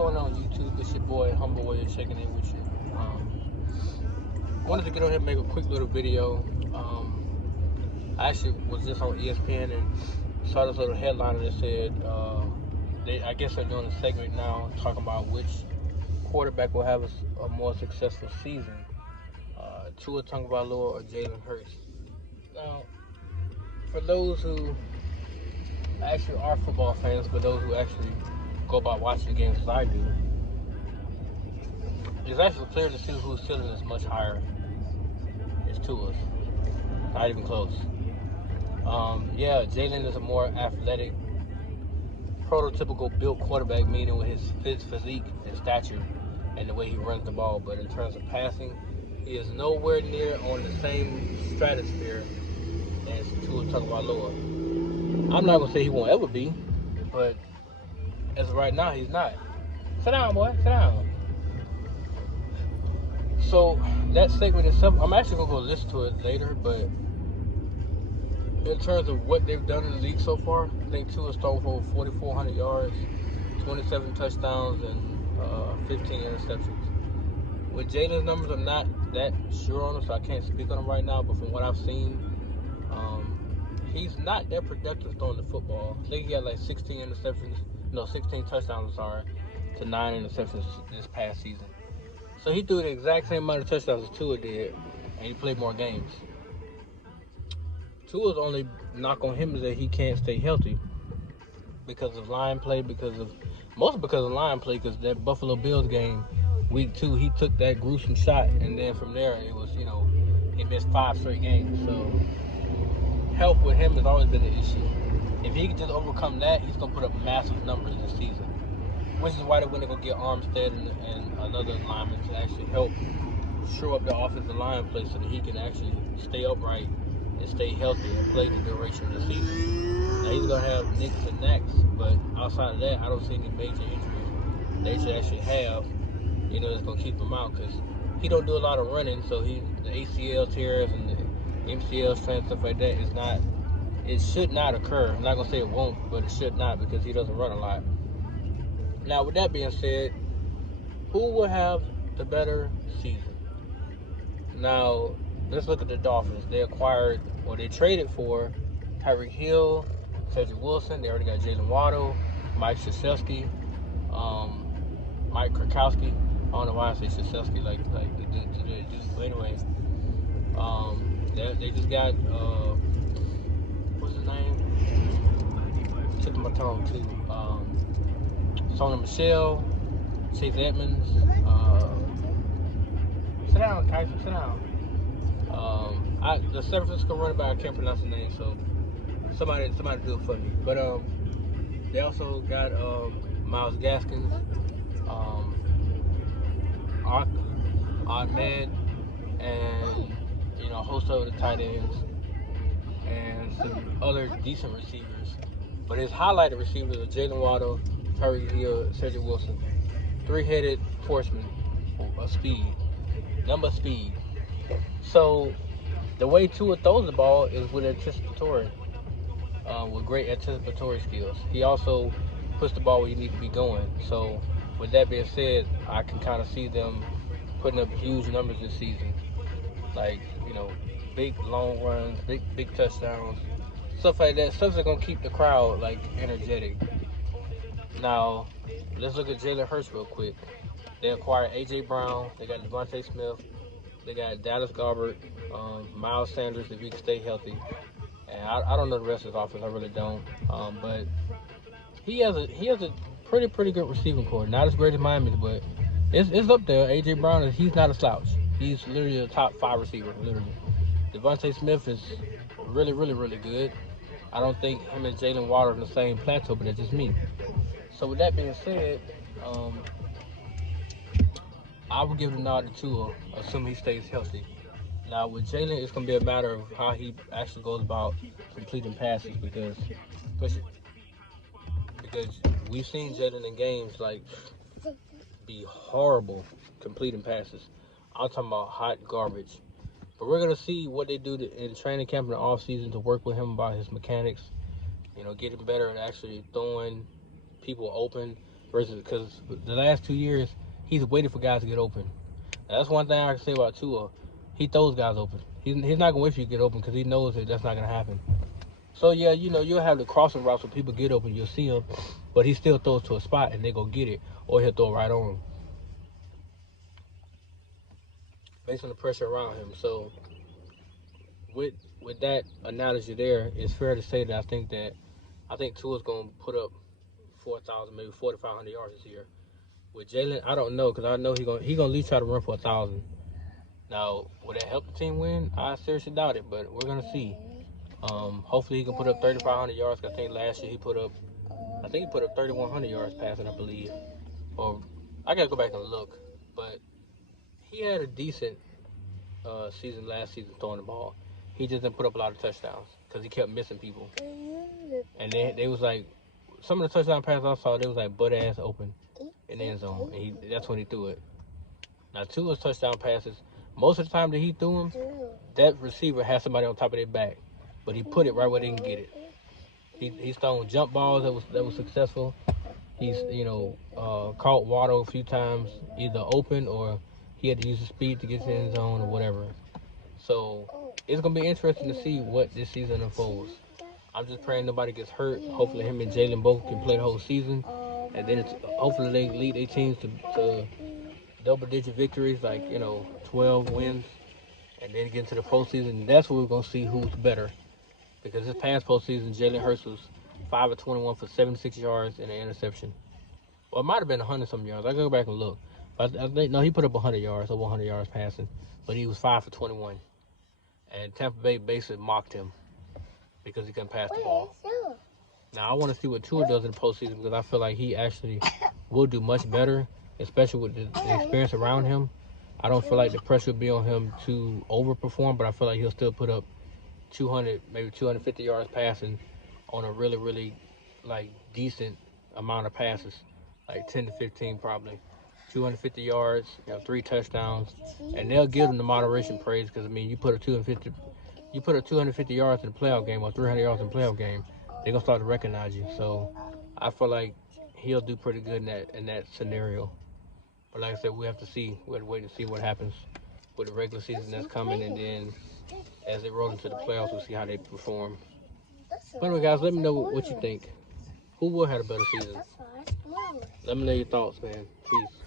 going on YouTube? It's your boy Humble Warrior checking in with you. Wanted to get on here and make a quick little video. I actually was just on ESPN and saw this little headline that said I guess they're doing a segment now talking about which quarterback will have a more successful season, Tua Tagovailoa or Jalen Hurts. Now, for those who actually are football fans, but those who actually go about watching the games as I do, it's actually clear to see whose ceiling is much higher. It's Tua's. Not even close. Yeah, Jalen is a more athletic, prototypical built quarterback, meaning with his physique and stature and the way he runs the ball. But in terms of passing, he is nowhere near on the same stratosphere as Tua Tagovailoa. I'm not gonna say he won't ever be, but as of right now, he's not. Sit down, boy. Sit down. So that segment itself, I'm actually gonna go listen to it later, but in terms of what they've done in the league so far, I think Tua's thrown for 4,400 yards, 27 touchdowns, and 15 interceptions. With Jalen's numbers, I'm not that sure on them, so I can't speak on them right now. But from what I've seen, he's not that productive throwing the football. I think he had like 16 touchdowns, to 9 interceptions this past season. So he threw the exact same amount of touchdowns as Tua did, and he played more games. Tua's only knock on him is that he can't stay healthy because of line play, because of line play, because that Buffalo Bills game, week 2, he took that gruesome shot, and then from there, it was, he missed 5 straight games. So health with him has always been an issue. If he can just overcome that, he's going to put up massive numbers this season, which is why they're going to go get Armstead and another lineman to actually help shore up the offensive line play so that he can actually stay upright and stay healthy and play the duration of the season. Now, he's going to have nicks and knacks, but outside of that, I don't see any major injuries they should actually have, that's going to keep him out, because he don't do a lot of running, so the ACL tears and the MCL strength, stuff like that, it should not occur. I'm not going to say it won't, but it should not, because he doesn't run a lot. Now, with that being said, who will have the better season? Now, let's look at the Dolphins. They traded for Tyreek Hill, Cedric Wilson. They already got Jalen Waddle, Mike Krzyzewski, Mike Krakowski. I don't know why I say Krzyzewski like the dude. But anyway, they just got what's his name? Took my tongue too. Sony Michel, Chase Edmonds. Sit down, Tyson. Sit down. The San Francisco running back, I can't pronounce the name, so somebody do it for me. But they also got Myles Gaskins, Ahmed, and a host of the tight ends, and some other decent receivers. But his highlighted receivers are Jalen Waddle, Tyreek Hill, Cedric Wilson. 3-headed horseman of speed. Number speed. So the way Tua throws the ball is with great anticipatory skills. He also puts the ball where you need to be going. So with that being said, I can kind of see them putting up huge numbers this season. Like, big long runs, big touchdowns, stuff like that. Stuff that's gonna keep the crowd energetic. Now, let's look at Jalen Hurts real quick. They acquired A.J. Brown. They got Devontae Smith. They got Dallas Goedert, Miles Sanders, if he can stay healthy. And I don't know the rest of his offense. I really don't. But he has a pretty good receiving core. Not as great as Miami's, but it's up there. A.J. Brown, he's not a slouch. He's literally a top 5 receiver, literally. Devontae Smith is really, really, really good. I don't think him and Jalen Waddle are on the same plateau, but that's just me. So with that being said, I would give the nod to Tua, assuming he stays healthy. Now with Jalen, it's gonna be a matter of how he actually goes about completing passes, because we've seen Jalen in games be horrible completing passes. I'm talking about hot garbage. But we're gonna see what they do in training camp in the off season to work with him about his mechanics. Getting better at actually throwing people open versus because the last 2 years he's waited for guys to get open. Now, that's one thing I can say about Tua. He throws guys open. He's not gonna wait for you to get open because he knows that that's not gonna happen. So yeah, you'll have the crossing routes where people get open, you'll see him, but he still throws to a spot and they go get it, or he'll throw right on him based on the pressure around him. So with with that analogy there, it's fair to say that I think Tua's gonna put up 4,000, maybe 4,500 yards this year. With Jalen, I don't know because I know he gonna at least try to run for 1,000. Now, will that help the team win? I seriously doubt it, but we're gonna see. Hopefully he can put up 3,500 yards. I think last year I think he put up 3,100 yards passing, I believe. Or I gotta go back and look, but he had a decent season last season throwing the ball. He just didn't put up a lot of touchdowns because he kept missing people. And they was like some of the touchdown passes I saw, they was like butt ass open in the end zone, and that's when he threw it. Now, two of his touchdown passes, most of the time that he threw them, that receiver had somebody on top of their back, but he put it right where they can get it. He's thrown jump balls that was successful. He's caught Waddle a few times, either open or he had to use his speed to get to the end zone or whatever. So it's gonna be interesting to see what this season unfolds. I'm just praying nobody gets hurt. Hopefully him and Jalen both can play the whole season, and then hopefully they lead their teams to double-digit victories, like 12 wins, and then get into the postseason. That's where we're gonna see who's better. Because this past postseason, Jalen Hurts was 5 of 21 for 76 yards and an interception. Well, it might have been 100-something yards. I go back and look. But I think, no, he put up 100 yards, over 100 yards passing. But he was 5 for 21. And Tampa Bay basically mocked him because he couldn't pass the ball. Now, I want to see what Tua does in the postseason because I feel like he actually will do much better, especially with the experience around him. I don't feel like the pressure will be on him to overperform, but I feel like he'll still put up 200, maybe 250 yards passing on a really, really decent amount of passes, like 10 to 15 probably. 250 yards, 3 touchdowns, and they'll give him the moderation praise because you put a 250 yards in a playoff game or 300 yards in a playoff game, they're gonna start to recognize you. So I feel like he'll do pretty good in that scenario. But like I said, we have to see. We have to wait and see what happens with the regular season that's coming, and then as they roll into the playoffs, we'll see how they perform. But anyway, guys, let me know what you think. Who will have a better season? Let me know your thoughts, man. Peace.